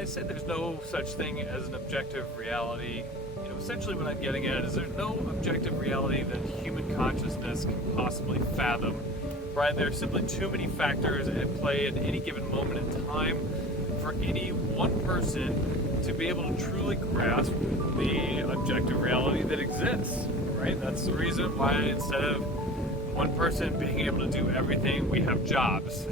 I say there's no such thing as an objective reality, essentially what I'm getting at is there's no objective reality that human consciousness can possibly fathom. Right? There are simply too many factors at play at any given moment in time for any one person to be able to truly grasp the objective reality that exists. Right? That's the reason why instead of one person being able to do everything, we have jobs.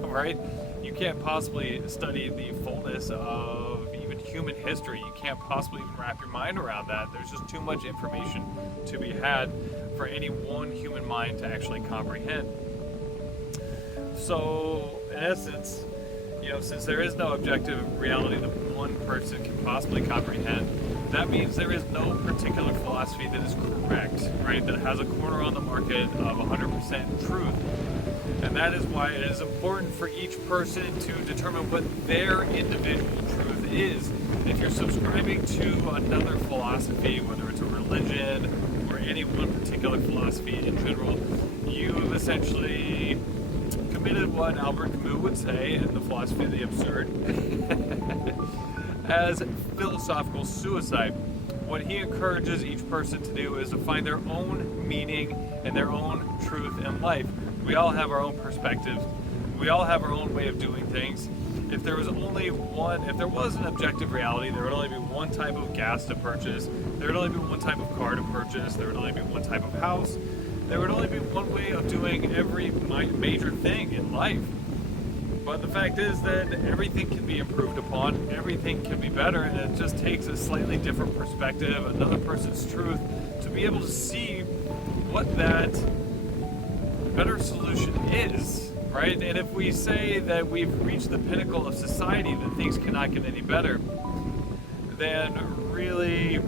Right? You can't possibly study the fullness of even human history. You can't possibly even wrap your mind around that. There's just too much information to be had for any one human mind to actually comprehend. So, in essence, since there is no objective reality that one person can possibly comprehend, that means there is no particular philosophy that is correct, right? That has a corner on the market of 100% truth. And that is why it is important for each person to determine what their individual truth is. If you're subscribing to another philosophy, whether it's a religion or any one particular philosophy in general, you have essentially committed what Albert Camus would say in The Philosophy of the Absurd as philosophical suicide. What he encourages each person to do is to find their own meaning and their own truth in life. We all have our own perspectives. We all have our own way of doing things. If there was an objective reality, there would only be one type of gas to purchase. There would only be one type of car to purchase. There would only be one type of house. There would only be one way of doing every major thing in life. But the fact is that everything can be improved upon, everything can be better, and it just takes a slightly different perspective, another person's truth, to be able to see what that better solution is, right? And if we say that we've reached the pinnacle of society, that things cannot get any better, then really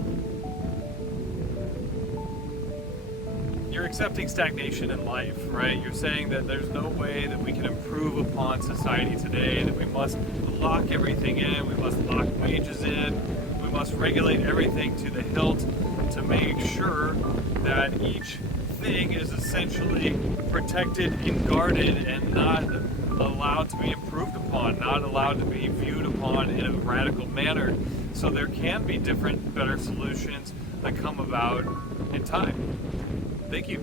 you're accepting stagnation in life, right? You're saying that there's no way that we can improve upon society today, that we must lock everything in, we must lock wages in, we must regulate everything to the hilt to make sure that each thing is essentially protected and guarded and not allowed to be improved upon, not allowed to be viewed upon in a radical manner. So there can be different, better solutions that come about in time. Thank you.